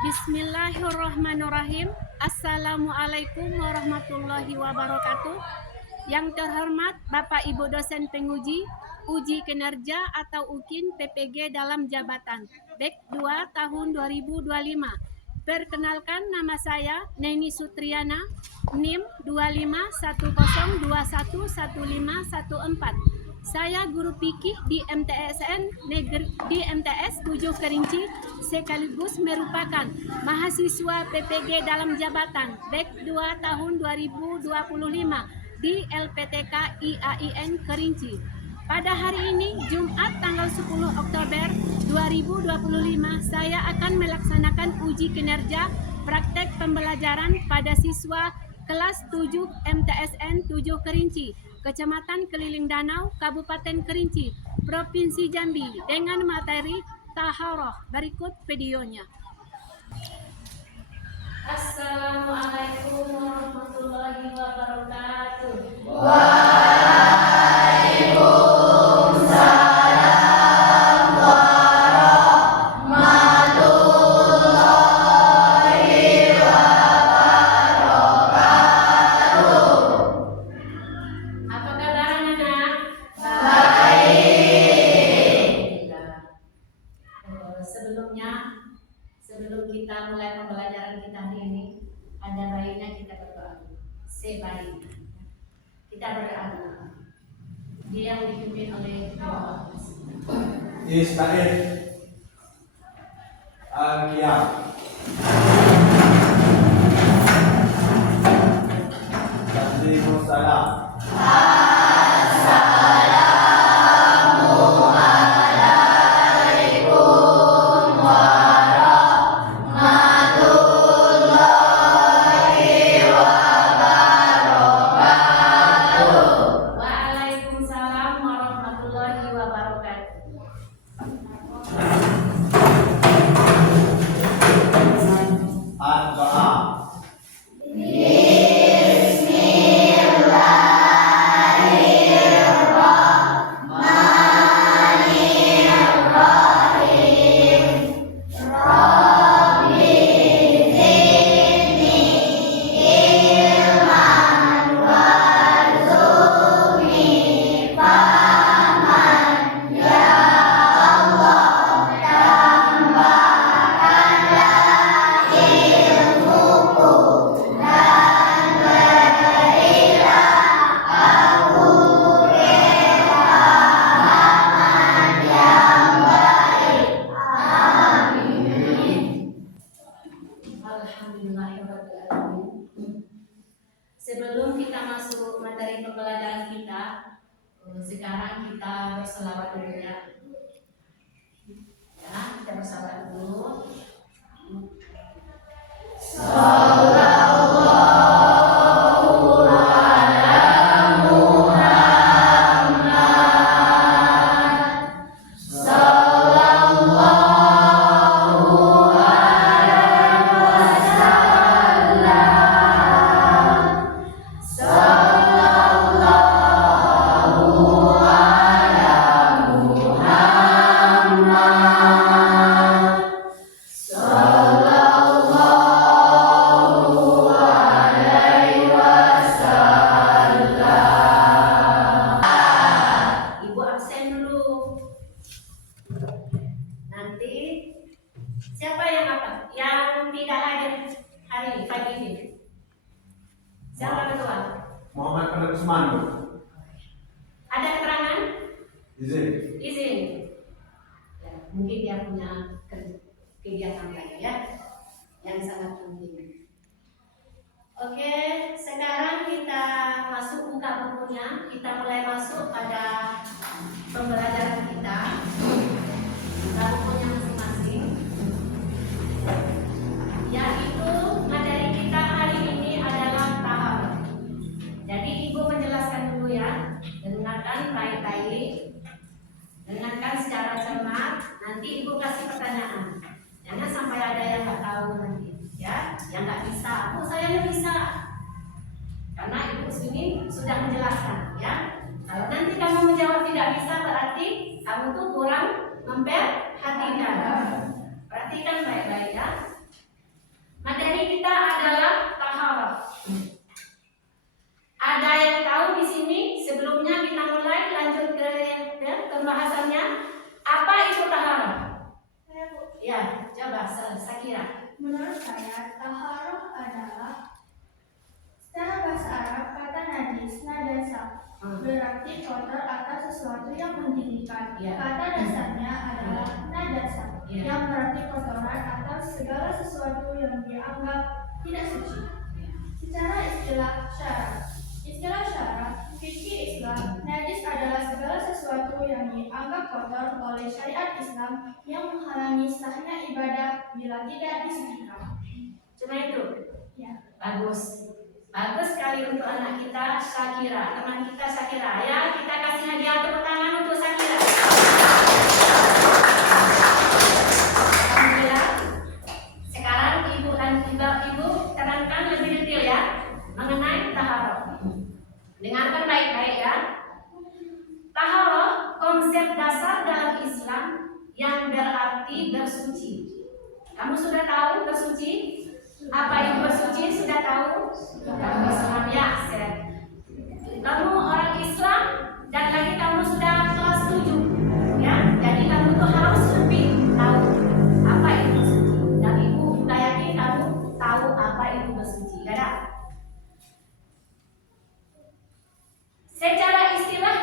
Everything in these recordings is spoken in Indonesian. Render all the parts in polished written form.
Bismillahirrahmanirrahim. Assalamualaikum warahmatullahi wabarakatuh. Yang terhormat Bapak Ibu dosen penguji uji kinerja atau UKIN PPG dalam jabatan BEK 2 tahun 2025. Perkenalkan, nama saya Neni Sutriana, NIM 2510211514. Saya guru fikih di MTS 7 Kerinci, sekaligus merupakan mahasiswa PPG dalam jabatan BEK 2 tahun 2025 di LPTK IAIN Kerinci. Pada hari ini, Jumat tanggal 10 Oktober 2025, saya akan melaksanakan uji kinerja praktek pembelajaran pada siswa kelas 7 MTSN 7 Kerinci, Kecamatan Keliling Danau, Kabupaten Kerinci, Provinsi Jambi, dengan materi taharah. Berikut videonya. Assalamualaikum warahmatullahi wabarakatuh. Sebelum kita mulai pembelajaran kita hari ini, ada baiknya kita berdoa. Sebaik kita berdoa. Dia yang dipimpin oleh Allah. Israel Al-Qiyam. Taslimus salam. Waalaikumsalam warahmatullahi wabarakatuh. Al-Doa. Sebelum kita masuk materi pembelajaran kita, sekarang kita berselawat dulu ya. Ya, kita berselawat dulu. Siapa yang tidak hadir hari ini, pagi ini? Siapa ketua? Muhammad Khalid Usman. Ada keterangan? Izin. Ya, mungkin dia punya kegiatan lain ya, yang sangat penting. Oke, sekarang kita masuk buka bukunya. Kita mulai masuk pada pembelajaran kita. Buka bukunya masing-masing. Yaitu materi kita hari ini adalah taharah. Jadi Ibu menjelaskan dulu ya. Dengarkan baik-baik. Dengarkan secara cermat. Nanti Ibu kasih pertanyaan. Jangan sampai ada yang nggak tahu nanti, ya. Yang nggak bisa. Oh, saya nggak bisa. Karena Ibu sini sudah menjelaskan, ya. Kalau nanti kamu menjawab tidak bisa, berarti kamu tuh kurang memperhatikan. Perhatikan baik-baik ya. coba Sakira. Menurut saya, taharah adalah secara bahasa Arab kata najis, najasa, berarti kotor atau sesuatu yang menjijikkan. Ya. Kata dasarnya adalah najasa, Ya. yang berarti kotoran atau segala sesuatu yang dianggap tidak suci. Secara istilah syara, fikih Islam, najis adalah segala sesuatu yang dianggap kotor oleh syariat Islam yang menghalangi sahnya ibadah bila tidak disucikan. Cuma itu. Ya. Bagus. Bagus sekali untuk anak kita Sakira, teman kita Sakira. Ya, kita kasih hadiah tepuk tangan untuk Sakira. Alhamdulillah. Sekarang ibu dan ibu terangkan lebih detail ya mengenai taharah. Dengarkan baik-baik ya. Taharah konsep dasar dalam Islam yang berarti bersuci. Kamu sudah tahu bersuci? Apa itu bersuci? Sudah tahu? Kamu Islam ya, Seth. Kamu orang Islam dan lagi kamu sudah kelas 7 ya. Jadi kamu tuh harus lebih tahu apa itu bersuci. Dan ibu juga yakin kamu tahu apa itu bersuci. Gak ada? Secara istilah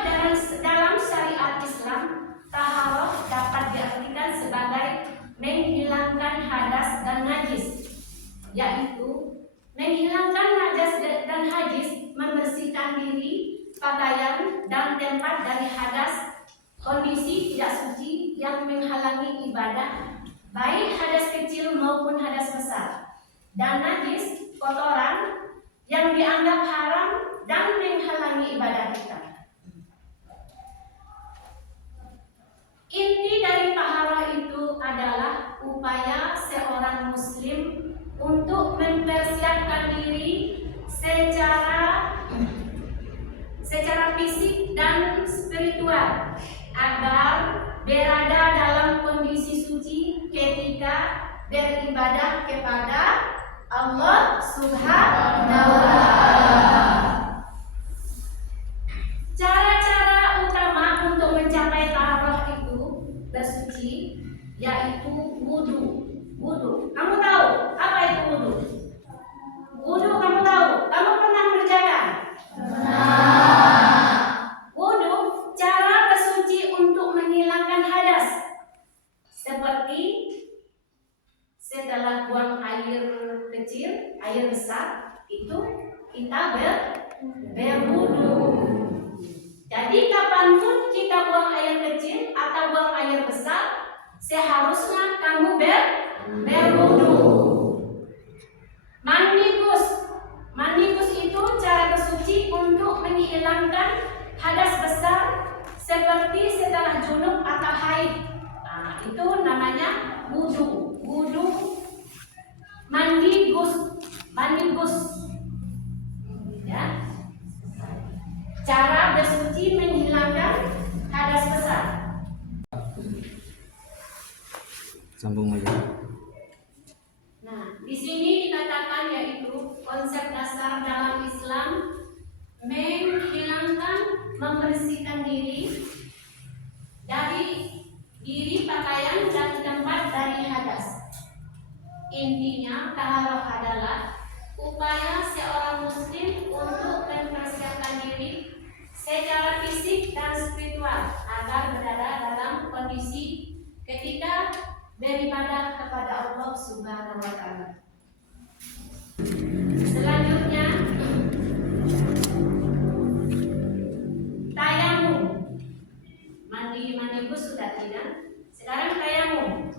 dalam syariat Islam, taharah dapat diartikan sebagai menghilangkan hadas dan najis, yaitu menghilangkan najas dan hajis, membersihkan diri, pakaian, dan tempat dari hadas, kondisi tidak suci yang menghalangi ibadah, baik hadas kecil maupun hadas besar, dan najis, kotoran yang dianggap haram dan menghalangi ibadah kita. Inti dari taharah itu adalah upaya seorang muslim untuk mempersiapkan diri secara fisik dan spiritual agar berada dalam kondisi suci ketika beribadah kepada Allah Subhanahu wa Ta'ala. Cara-cara utama untuk mencapai taharah itu bersuci yaitu wudu. Wudu. Kamu tahu apa itu wudu? Wudu kamu tahu? Kamu pernah mengerjakan? Wudu cara bersuci untuk menghilangkan hadas. Seperti setelah buang air kecil, air besar, itu kita berwudu. Jadi kapanpun kita buang air kecil atau buang air besar, seharusnya kamu berwudu. Mandikus itu cara bersuci untuk menghilangkan hadas besar seperti setelah junub atau haid. Nah, itu namanya wudu. Wudu mandikus. Ya. Cara bersuci menghilangkan hadas besar. Sambung aja. Nah, di sini dikatakan yaitu konsep dasar dalam Islam menghilangkan, membersihkan diri dari pakaian dan tempat dari hadas. Intinya taharah adalah upaya seorang muslim untuk mempersiapkan diri secara fisik dan spiritual agar berada dalam kondisi ketika beribadah kepada Allah Subhanahu wa Ta'ala. Selanjutnya tayamum. Mandi sudah tidak. Sekarang tayamum.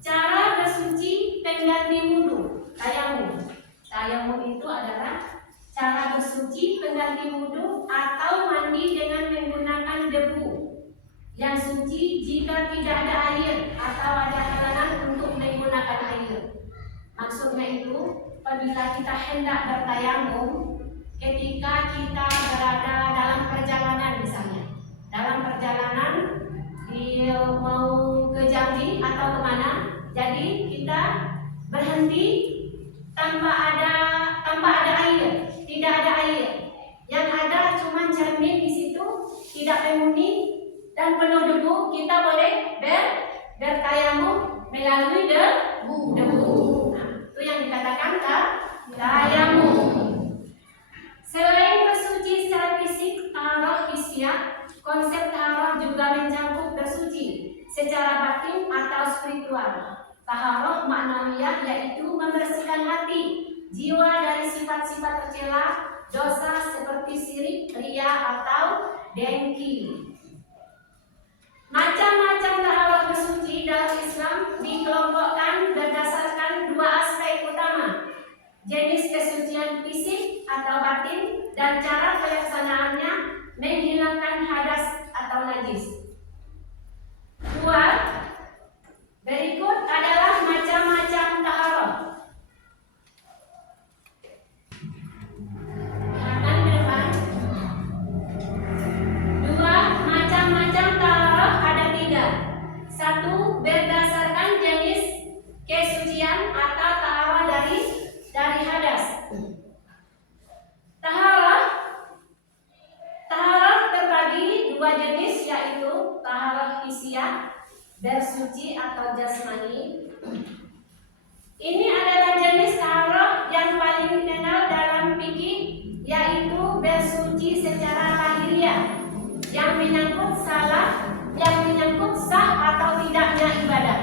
Cara bersuci pengganti wudu. Tayamum itu adalah cara bersuci pengganti wudu atau mandi dengan menggunakan debu yang suci jika tidak ada air atau ada halangan untuk menggunakan air. Maksudnya itu, apabila kita hendak bertayamum ketika kita berada dalam perjalanan misalnya, dalam perjalanan mau ke Jambi atau kemana, jadi kita berhenti tanpa ada air, tidak ada air, yang ada cuma cermin di situ, tidak penghuni dan penuh debu, kita boleh bertayamum melalui debu. Nah, itu yang dikatakan tayamum. Selain bersuci secara fisik, taharah hisiah, konsep taharah juga mencakup bersuci secara batin atau spiritual. Taharah ma'nawiyah yaitu membersihkan hati, jiwa dari sifat-sifat tercela, dosa seperti syirik, riya atau dengki. Macam-macam taharah bersuci dalam Islam dikelompokkan berdasarkan dua aspek utama: jenis kesucian fisik atau batin dan cara pelaksanaannya menghilangkan hadas atau najis. Berikut adalah macam-macam taharah. Lihatkan ke depan. Macam-macam taharah ada 3. 1. Berdasarkan jenis kesucian atau taharah dari hadas. Taharah terbagi 2 jenis, yaitu taharah hisiah, bersuci atau jasmani. Ini adalah jenis taharah yang paling dikenal dalam fikih, yaitu bersuci secara lahiriah yang menyangkut sah atau tidaknya ibadah.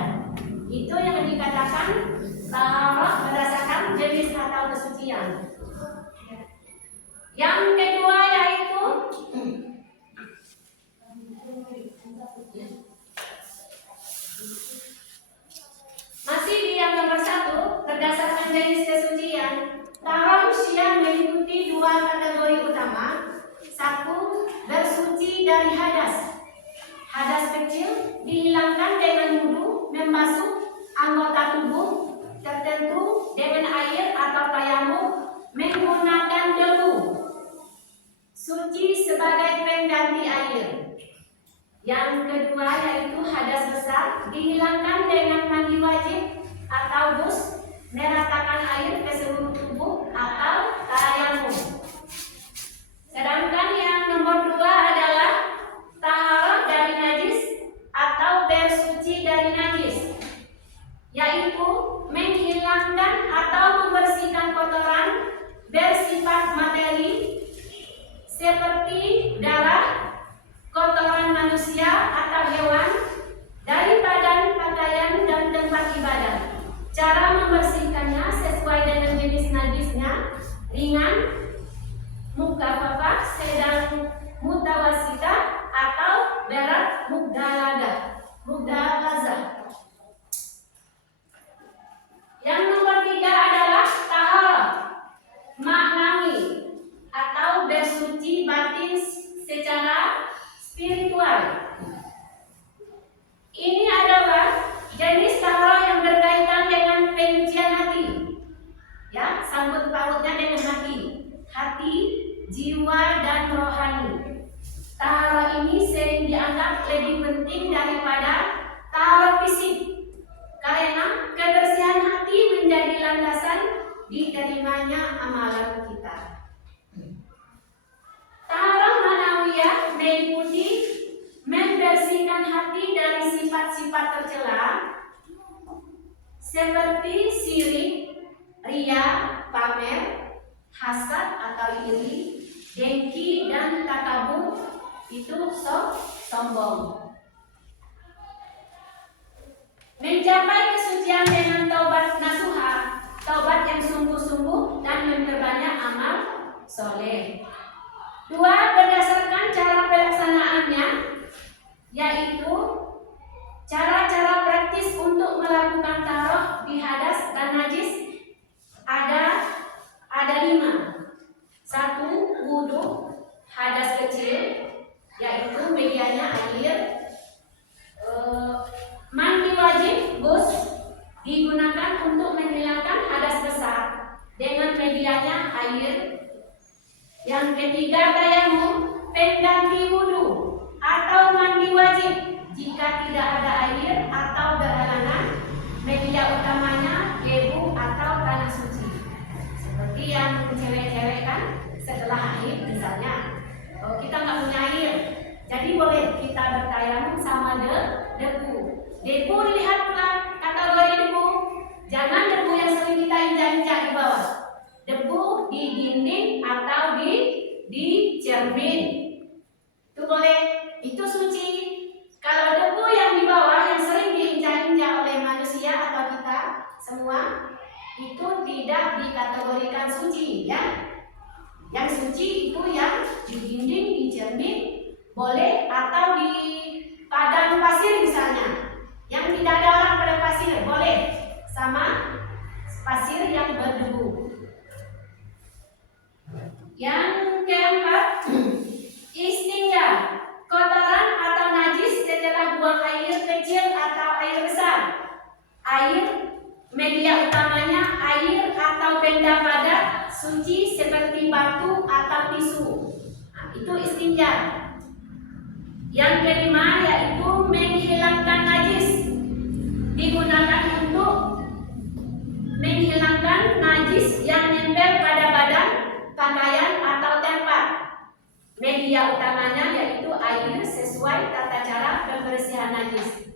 Itu yang dikatakan taharah berdasarkan jenis atau kesucian. Yang kedua yaitu masih di yang nomor 1, berdasarkan jenis kesucian. Taharah hisiah meliputi 2 kategori utama. 1. Bersuci dari hadas. Hadas kecil dihilangkan dengan wudu, membasuh anggota tubuh tertentu dengan air atau tayamum menggunakan debu. Suci sebagai pengganti air. Yang kedua yaitu hadas besar, dihilangkan dengan mandi wajib atau ghusl, meratakan air ke seluruh tubuh atau tayamum. Sedangkan yang nomor 2 adalah taharah dari najis atau bersuci dari najis, yaitu menghilangkan atau membersihkan kotoran bersifat materi seperti darah, kotoran manusia atau hewan dari badan, pakaian, dan tempat ibadah. Cara membersihkannya sesuai dengan jenis najisnya: ringan, mukafafah, sedang, mutawasitah, atau berat, mughalazah. Yang nomor 3 adalah taharah ma'nawi atau bersuci batin secara spiritual. Ini adalah jenis taharah yang berkaitan dengan penyucian hati. Ya, sangkut pautnya dengan hati, jiwa, dan rohani. Taharah ini sering dianggap lebih penting daripada taharah fisik, karena kebersihan hati menjadi landasan diterimanya amalan kita. Taharah ma'nawiyah meliputi membersihkan hati dari sifat-sifat tercela seperti syirik, riya, pamer, hasad atau iri, dengki, dan takabur, itu sombong. Mencapai kesucian dengan taubat nasuha, taubat yang sungguh-sungguh dan memperbanyak amal soleh. 2. Berdasarkan cara pelaksanaannya, yaitu cara-cara praktis untuk melakukan taharah di hadas dan najis ada 5. 1. Wudu, hadas kecil, yaitu medianya air. Mandi wajib, ghusl, digunakan untuk menghilangkan hadas besar dengan medianya air. Yang ketiga, tayamum, pengganti wudu atau mandi wajib jika tidak ada air atau berhalangan. Media utamanya debu atau tanah suci. Seperti yang cewek-cewek kan setelah haid misalnya, kita nggak punya air, jadi boleh kita bertayamum sama debu. Debu dilihat pula kata semua itu tidak dikategorikan suci ya. Yang suci itu yang di dinding, di cermin boleh, atau di padang pasir misalnya. Yang tidak ada orang pada pasir boleh, sama pasir yang berdebu. Yang keempat, istinja, kotoran atau najis setelah buang air kecil atau air besar. Air media utamanya air atau benda padat suci seperti batu atau tisu. Nah, itu istinja. Yang kelima yaitu menghilangkan najis. Digunakan untuk menghilangkan najis yang nempel pada badan, pakaian atau tempat. Media utamanya yaitu air sesuai tata cara pembersihan najis.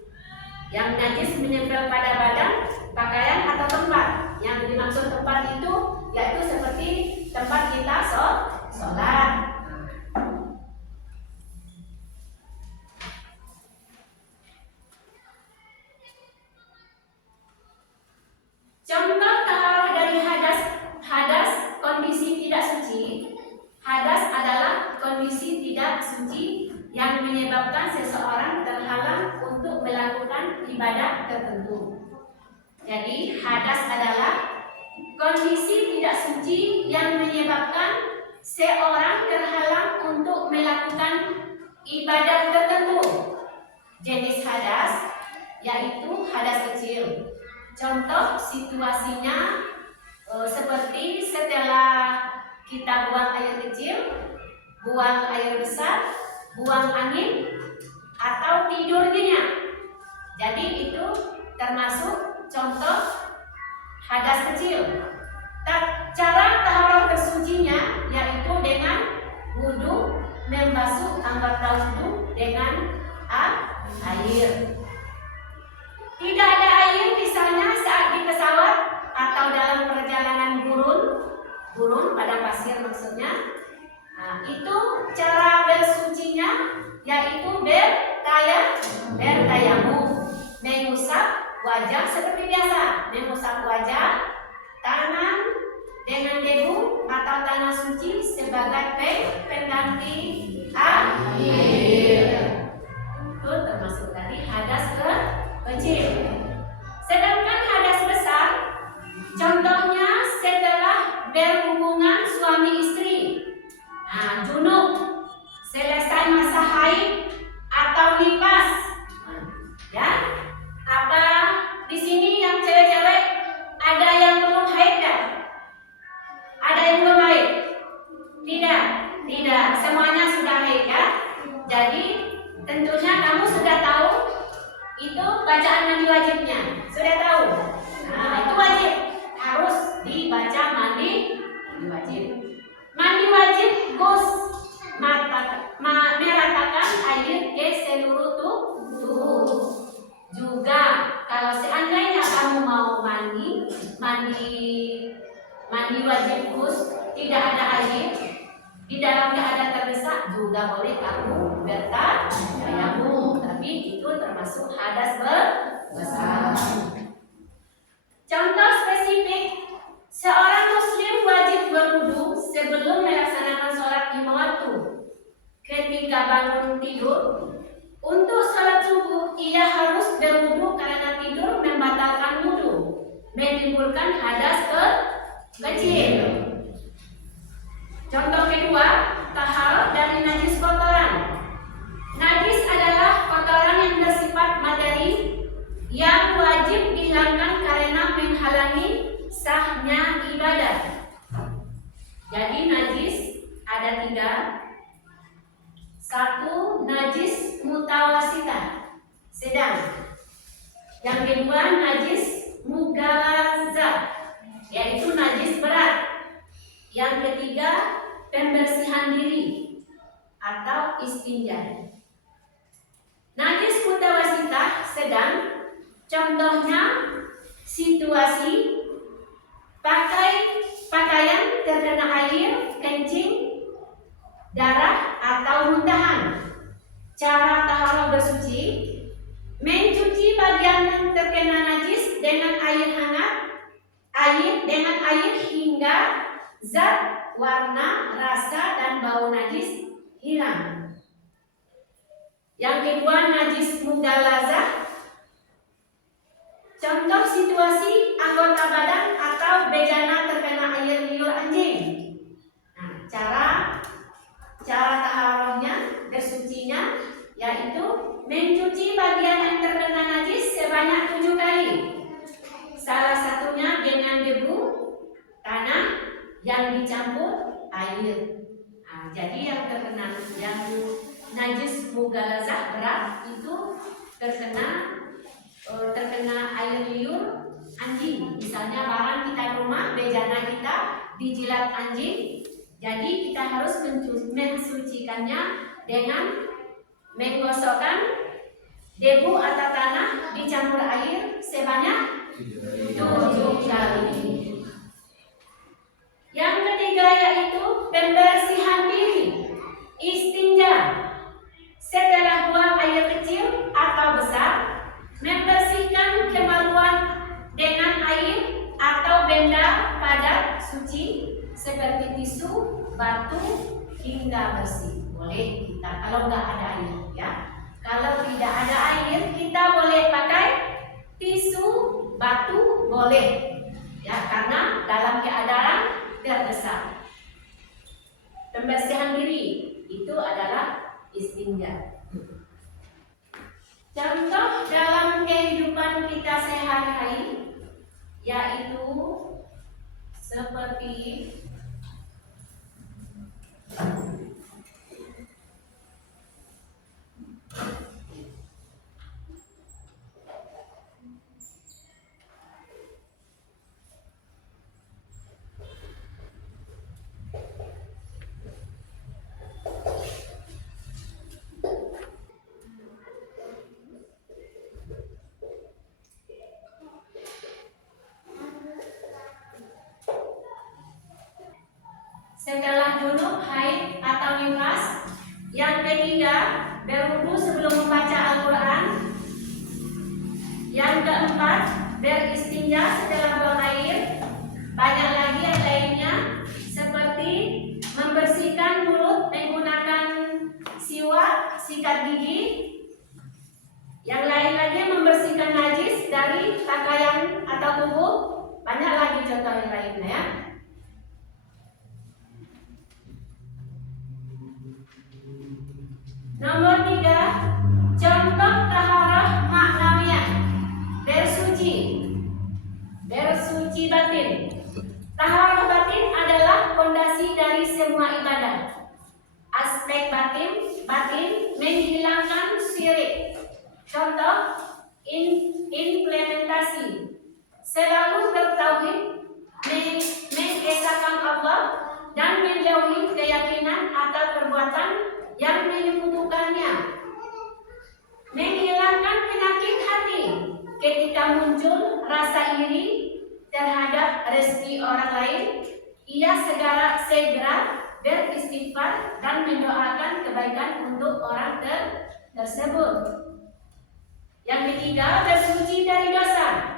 Yang najis menempel pada badan, pakaian atau tempat. Yang dimaksud tempat itu yaitu seperti tempat kita sholat. Contoh taharah dari hadas kondisi tidak suci. Hadas adalah kondisi tidak suci yang menyebabkan seseorang terhalang untuk melakukan ibadah tertentu. Jadi hadas adalah kondisi tidak suci yang menyebabkan seorang terhalang untuk melakukan ibadah tertentu. Jenis hadas yaitu hadas kecil. Contoh situasinya seperti setelah kita buang air kecil, buang air besar, buang angin, atau tidur nyenyak. Jadi itu termasuk contoh hadas kecil. Cara taharah tersucinya yaitu dengan wudu, membasuh anggota wudu dengan air. Tidak ada air misalnya saat di pesawat atau dalam perjalanan gurun pada pasir maksudnya. Nah, itu cara bersucinya yaitu bertayamum, mengusap wajah seperti biasa, mengusap wajah, tangan dengan debu atau tanah suci sebagai pengganti air. Itu termasuk tadi hadas kecil. Sedangkan hadas besar, contohnya setelah berhubungan suami istri, nah, junub, selesai masa haid atau nifas, ya. Apa di sini yang cewek-cewek ada yang belum haid kan? Ada yang belum haid? Tidak, semuanya sudah haid ya. Jadi tentunya kamu sudah tahu itu bacaan mandi wajibnya, sudah tahu. Nah, itu wajib, harus dibaca mandi wajib. Mandi wajib gus meratakan air ke seluruh tubuh. Juga kalau seandainya kamu mau mandi wajib gus, tidak ada air, di dalam keadaan terdesak juga boleh kamu bertayamum, tapi itu termasuk hadas besar. Contoh spesifik, seorang muslim wajib berwudu sebelum melaksanakan sholat lima waktu. Ketika bangun tidur untuk sholat subuh, ia harus berwudu karena tidur membatalkan wudu, menimbulkan hadas kecil. Contoh kedua, taharah dari najis kotoran. Najis adalah kotoran yang bersifat materi yang wajib dihilangkan karena menghalangi sahnya ibadah. Jadi najis ada 3. 1. Najis mutawasitah, sedang. Yang kedua najis mughalazah, yaitu najis berat. Yang ketiga pembersihan diri atau istinja. Najis mutawasitah sedang, contohnya situasi pakaian terkena air, kencing, darah atau muntahan. Cara taharah bersuci, mencuci bagian yang terkena najis dengan air hangat dengan air hingga zat, warna, rasa, dan bau najis hilang. Yang kedua, najis mughalazah. Contoh situasi anggota badan atau bejana terkena air liur anjing. Nah, cara taharahnya, bersucinya, yaitu mencuci bagian yang terkena najis sebanyak 7 kali. Salah satunya dengan debu, tanah yang dicampur air. Nah, jadi yang najis mughalazah berat itu terkena air liur anjing. Misalnya barang kita di rumah, bejana kita dijilat anjing, jadi kita harus mensucikannya dengan menggosokkan debu atau tanah dicampur air sebanyak 7 kali. Yang ketiga yaitu pembersihan diri, istinja. Setelah buang air kecil atau besar, membersihkan kemaluan dengan air atau benda padat suci seperti tisu, batu, hingga bersih. Boleh kita kalau nggak ada air, ya. Kalau tidak ada air, kita boleh pakai tisu, batu, boleh, ya, karena dalam keadaan terdesak. Pembersihan diri itu adalah istinja. Contoh dalam kehidupan kita sehari-hari yaitu seperti setelah junub, haid atau nifas. Yang ketiga, berwudu sebelum membaca Al-Quran. Yang keempat, beristinja setelah buang air. Banyak lagi yang lainnya seperti membersihkan mulut menggunakan siwak, sikat gigi. Yang lain lagi membersihkan najis dari pakaian atau tubuh. Banyak lagi contoh yang lainnya, ya. Nomor 3, contoh taharah maknawiyah, bersuci batin. Taharah batin adalah fondasi dari semua ibadah. Aspek batin menghilangkan syirik. Contoh implementasi, selalu bertauhid, mengesahkan Allah, dan menjauhi keyakinan atau perbuatan yang menyekutukannya. Menghilangkan penyakit hati ketika muncul rasa iri terhadap rezeki orang lain. Ia segera beristighfar dan mendoakan kebaikan untuk orang tersebut. Yang ketiga, bersuci dari dosa.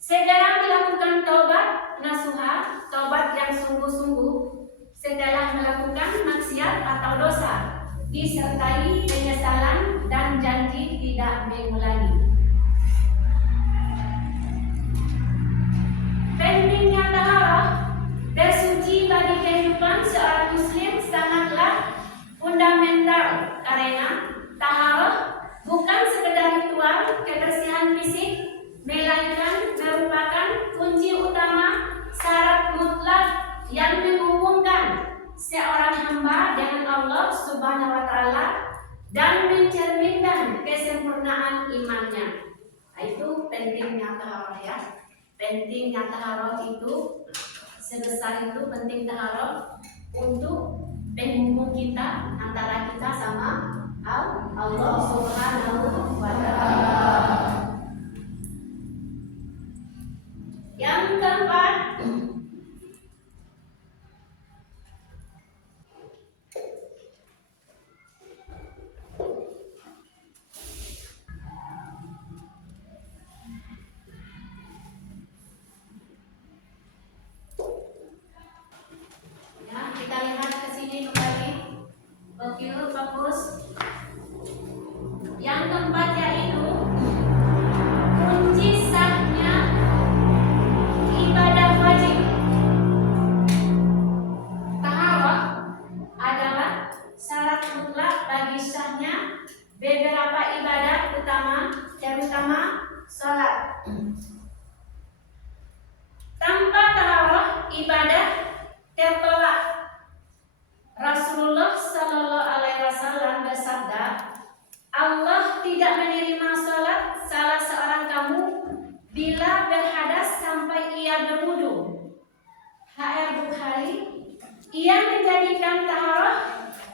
Segera melakukan taubat nasuha, taubat yang sungguh-sungguh setelah melakukan maksiat atau dosa, disertai penyesalan dan janji tidak mengulangi. Pentingnya taharah, bersuci bagi kehidupan seorang muslim sangatlah fundamental, karena taharah bukan sekedar ritual kebersihan fisik, melainkan merupakan kunci utama, syarat mutlak yang menghubungkan seorang hamba dengan Allah Subhanahu wa Ta'ala dan mencerminkan kesempurnaan imannya. Itu pentingnya taharah, ya. Pentingnya taharah itu sebesar itu penting taharah untuk penghubung kita antara kita sama Allah Subhanahu wa Ta'ala. Yang keempat, bersama sholat. Tanpa taharah ibadah tertolak. Rasulullah Shallallahu Alaihi Wasallam bersabda, Allah tidak menerima sholat salah seorang kamu bila berhadas sampai ia berwudu. HR Bukhari, ia menjadikan taharah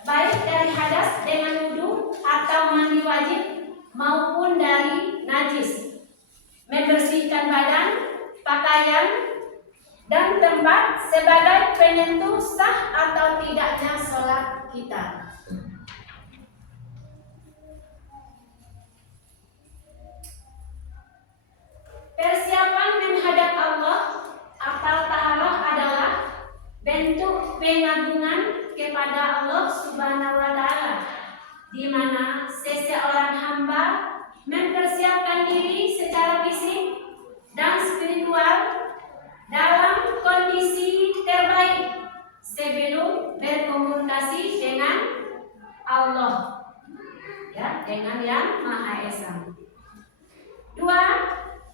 baik dari hadas dengan wudu atau mandi wajib maupun dari najis, membersihkan badan, pakaian, dan tempat sebagai penentu sah atau tidaknya sholat kita. Persiapan menghadap Allah atau taharah adalah bentuk pengagungan kepada Allah Subhanahu wa Ta'ala, di mana seseorang hamba mempersiapkan diri secara fisik dan spiritual dalam kondisi terbaik sebelum berkomunikasi dengan Allah, ya, dengan Yang Maha Esa. 2.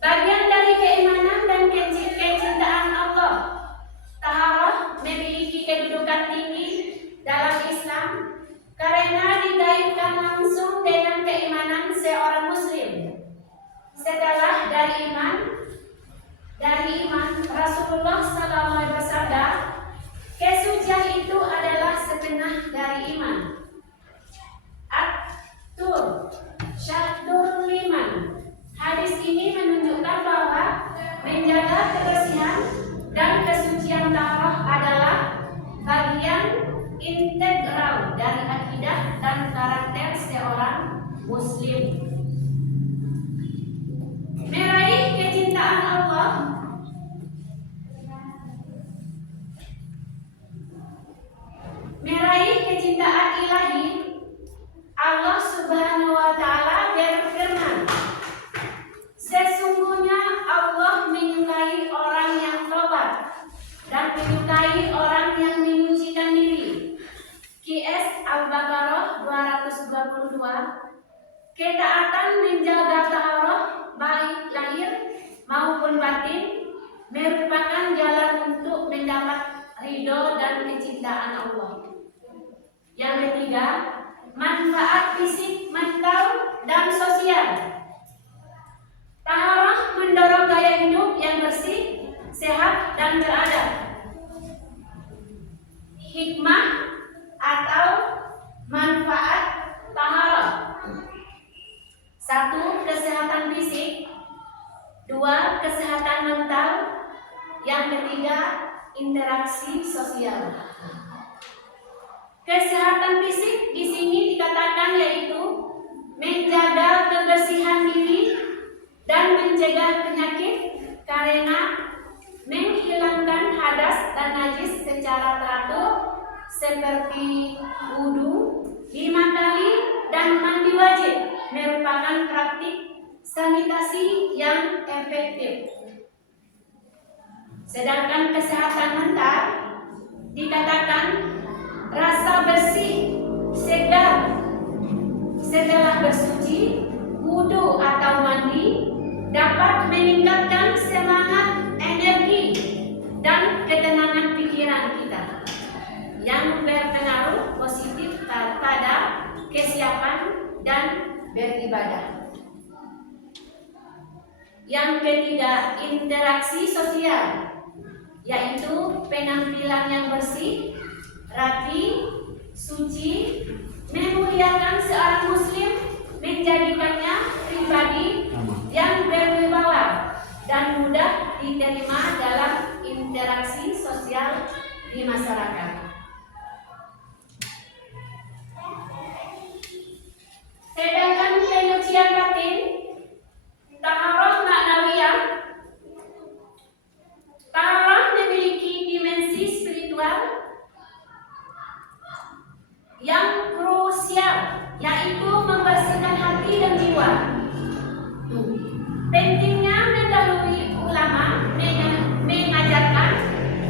Bagian dari keimanan dan kecintaan Allah. Taharah memiliki kedudukan tinggi dalam Islam karena dikaitkan langsung dengan keimanan seorang muslim. Setelah dari iman Rasulullah SAW bersabda, kesucian itu adalah setengah dari iman. At-Tur Syahdul Liman. Hadis ini menunjukkan bahwa menjaga kebersihan dan kesucian taharah adalah bagian integral dari akidah dan karakter seorang muslim. Meraih kecintaan Allah. Meraih kecintaan ilahi, Allah Subhanahu wa Ta'ala berfirman, sesungguhnya Allah menyukai orang yang tobat dan menyukai orang yang menyucikan diri. QS Al-Baqarah 222. Ketaatan menjaga taharah baik lahir maupun batin merupakan jalan untuk mendapat ridho dan kecintaan Allah. Yang ketiga, manfaat fisik, mental, dan sosial. Taharah mendorong gaya hidup yang bersih, sehat, dan beradab. Hikmah atau manfaat taharah. 1. Kesehatan fisik. 2. Kesehatan mental. Yang ketiga, interaksi sosial. Kesehatan fisik di sini dikatakan yaitu menjaga kebersihan diri dan mencegah penyakit karena menghilangkan hadas dan najis secara teratur seperti wudu 5 kali dan mandi wajib merupakan praktik sanitasi yang efektif. Sedangkan kesehatan mental dikatakan rasa bersih, segar setelah bersuci, wudu atau mandi dapat meningkatkan semangat, energi, dan ketenangan pikiran kita yang berpengaruh positif pada kesiapan dan beribadah. Yang ketiga, interaksi sosial, yaitu penampilan yang bersih, rapi, suci, memuliakan seorang muslim, menjadikannya pribadi yang berwibawa dan mudah diterima dalam interaksi sosial di masyarakat. Sedangkan penyucian batin, taharah ma'nawiyah, taharah memiliki dimensi spiritual yang krusial, yaitu membersihkan hati dan jiwa. Pentingnya mendahului ulama mengajarkan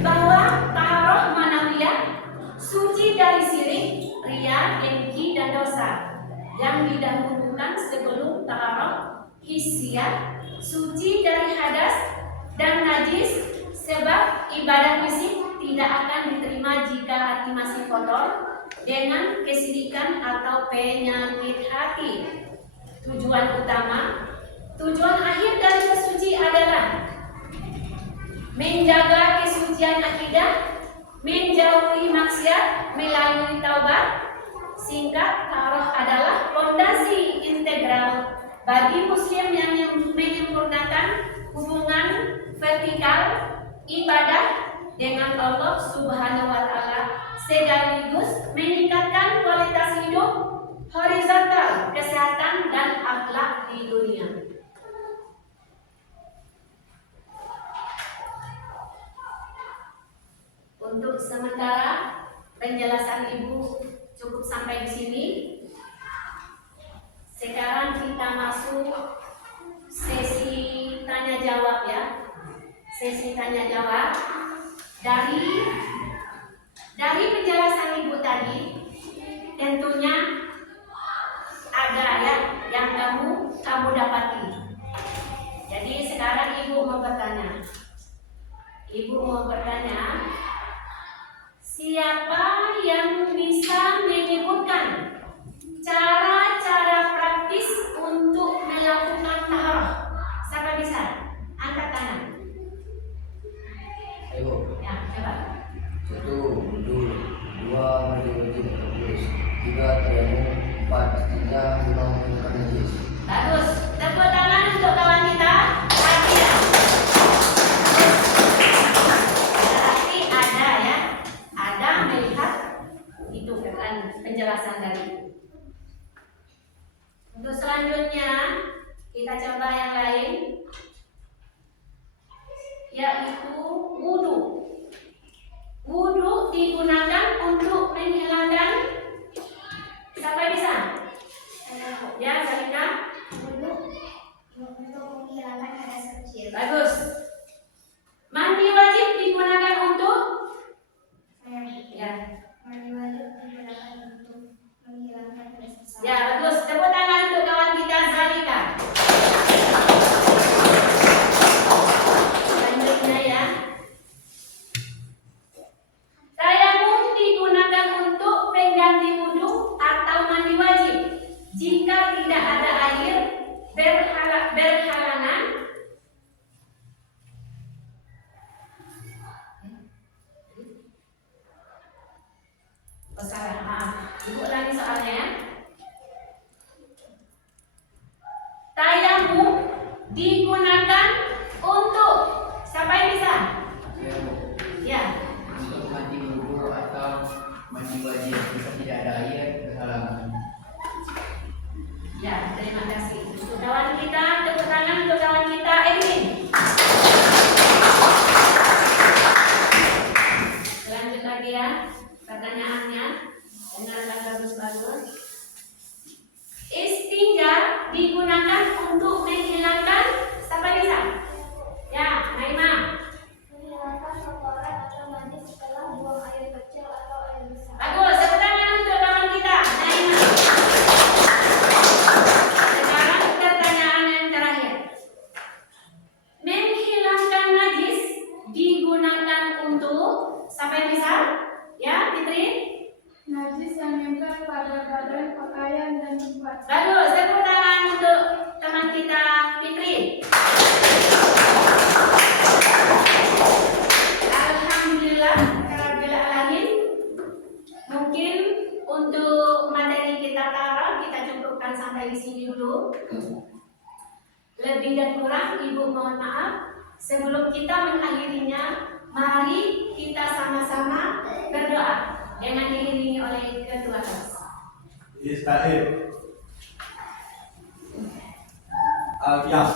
bahwa taharah ma'nawiyah suci dari syirik, riya, dengki, dan dosa yang didahulukan sebelum taharah Kisiat, suci dari hadas dan najis, sebab ibadah fisik tidak akan diterima jika hati masih kotor dengan kesidikan atau penyakit hati. Tujuan akhir dari bersuci adalah menjaga kesucian akidah, menjauhi maksiat melalui taubat. Singkat, taaruf adalah fondasi integral bagi muslim yang menyempurnakan hubungan vertikal ibadah dengan Allah Subhanahu wa taala sekaligus meningkatkan kualitas hidup horizontal, kesehatan dan akhlak di dunia. Untuk sementara penjelasan Ibu cukup sampai di sini. Sekarang kita masuk sesi tanya jawab ya. Sesi tanya jawab dari penjelasan Ibu tadi tentunya ada ya yang kamu dapati. Jadi sekarang Ibu mau bertanya. Siapa yang bisa menyebutkan cara-cara praktis untuk melakukan taharah? Siapa bisa? Angkat tangan. Ayo. Ya, coba. 1. Wudhu. 2. Mandi wajib terus. 3. Tayamum. 4. Istinja. 5. Menghilangkan najis. Bagus. Tepuk tangan untuk kawan kita. Akhir. Berarti ada ya. Ada melihat itu kan penjelasan dari. Untuk selanjutnya kita coba yang lain, yaitu wudhu. Wudhu digunakan untuk menghilangkan, siapa bisa? Ya, Salika. Wudhu untuk menghilangkan hadas kecil. Bagus. Mandi wajib digunakan untuk ya. Mandi wajib digunakan untuk menghilangkan hadas besar. Ya, bagus. Tepuk tangan untuk kawan kita Zalika. Selanjutnya ya. Tayamum digunakan untuk pengganti wudhu atau mandi wajib. Jika tidak ada air berhalangan, sekarang, ibu lagi soalnya ya. Tayamum digunakan untuk siapa yang bisa? Ya, Untuk mandi wudhu atau mandi wajib jika tidak ada air berhalangan. ya, terima kasih. Untuk kawan kita, tepuk tangan untuk kawan kita Edwin. Lanjut lagi ya, pertanyaannya. Dengarkan bagus-bagus. Istinja digunakan untuk menghilangkan siapa bisa? Ya, Naima. Menghilangkan kotoran atau najis setelah buang air kecil atau air besar. Bagus, tepuk tangan untuk kawan kita Naima. Sekarang pertanyaan yang terakhir. Menghilangkan najis digunakan untuk siapa yang bisa? Ya, Fitri. Najis yang nempel pada badan, pakaian, dan tempat. Bagus, tepuk tangan untuk teman kita Fitri. Alhamdulillah, Rabbil Alamin. Mungkin untuk materi kita taruh, kita cukupkan sampai di sini dulu. Lebih dan kurang, Ibu mohon maaf. Sebelum kita mengakhirinya, mari kita sama-sama berdoa dengan diiringi oleh ketua kelas. Ista'id. Al-Qiyam.